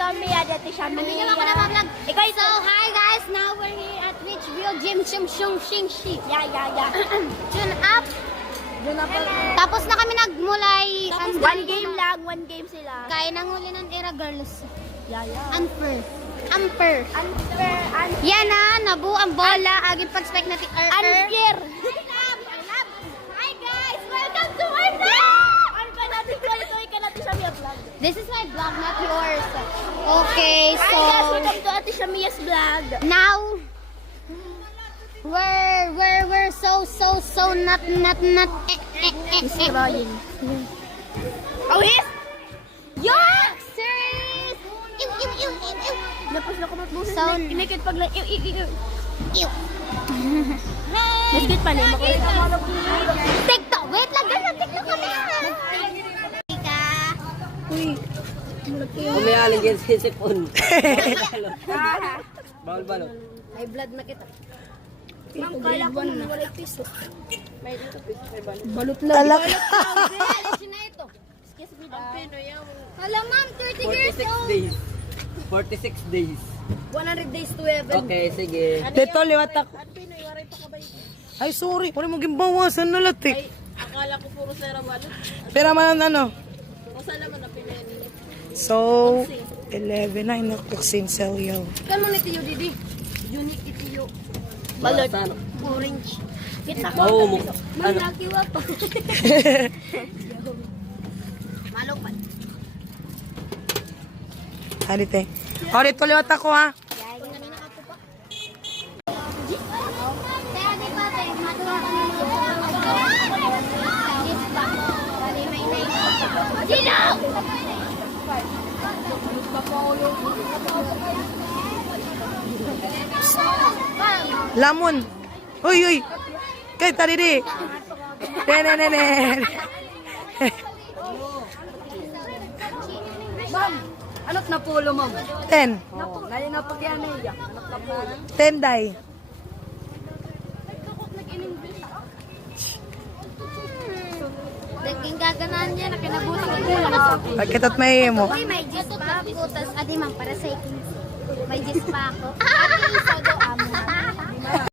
kami at ito siya. Hindi naman ako na vlog. Ikaw So, hi guys! Now we're here at Richview Gym Shum Shung Shing Shi. Yeah. Tune up. Tapos na kami nagmulay. One game sila. Kaya nanguli ng era girls. Yeah. Amper. Unfair. Yan na, nabu ang bola. Aging pag-spec natin. Unfair. Hi guys! Welcome to my vlog! Ano ka natin siya Mia vlog. This is my vlog, not yours. Okay, Hi so guys! Welcome to Ate Shamia's vlog. now we're so not Oh, yes! Yuck! Serious! Ew. Lapos na kumatbusin. So, Inikit pag lang. Ew. Biskit pa rin. TikTok! Wait lang, guys! TikTok kami! Uy. Umiyaling yan sa sipon. Bawal balot. May blood na kita. Ang kala ko naman wala piso. May dito piso. Balot lang. Alis na ito. Excuse me daw. Hala, ma'am, 30 years 46 old. days. 46 days. 100 days to heaven. Okay, sige. Dito, liwat ako. At Pinoy, waray pa ka ba ito? Ay, sorry. Kung mo gimbawasan na latik. Akala ko puro sera balot. Pero man ano. Kung saan naman na Pinoy nila. So, 11 na inaktok sin selyo. Kan mo ni Tiyo Didi? Unique itiyo. Balot. Orange. Kita ko. Oo mo. Ano? Malakiwa pa. Malupan. Halite. O, dito liwat ako ha. Lamon. Uy. Kay tadi di. Ne. Ma'am, anot na polo, ma'am? 10. Lalo na pag yan eh. Anot na polo. 10 day. Naging gaganaan niya, nakinabutan ko lang. Pagkatat may mo. Uy, may gis pa ako. Tapos, adi ma'am, para sa ikin. May gis pa ako. Adi, isago.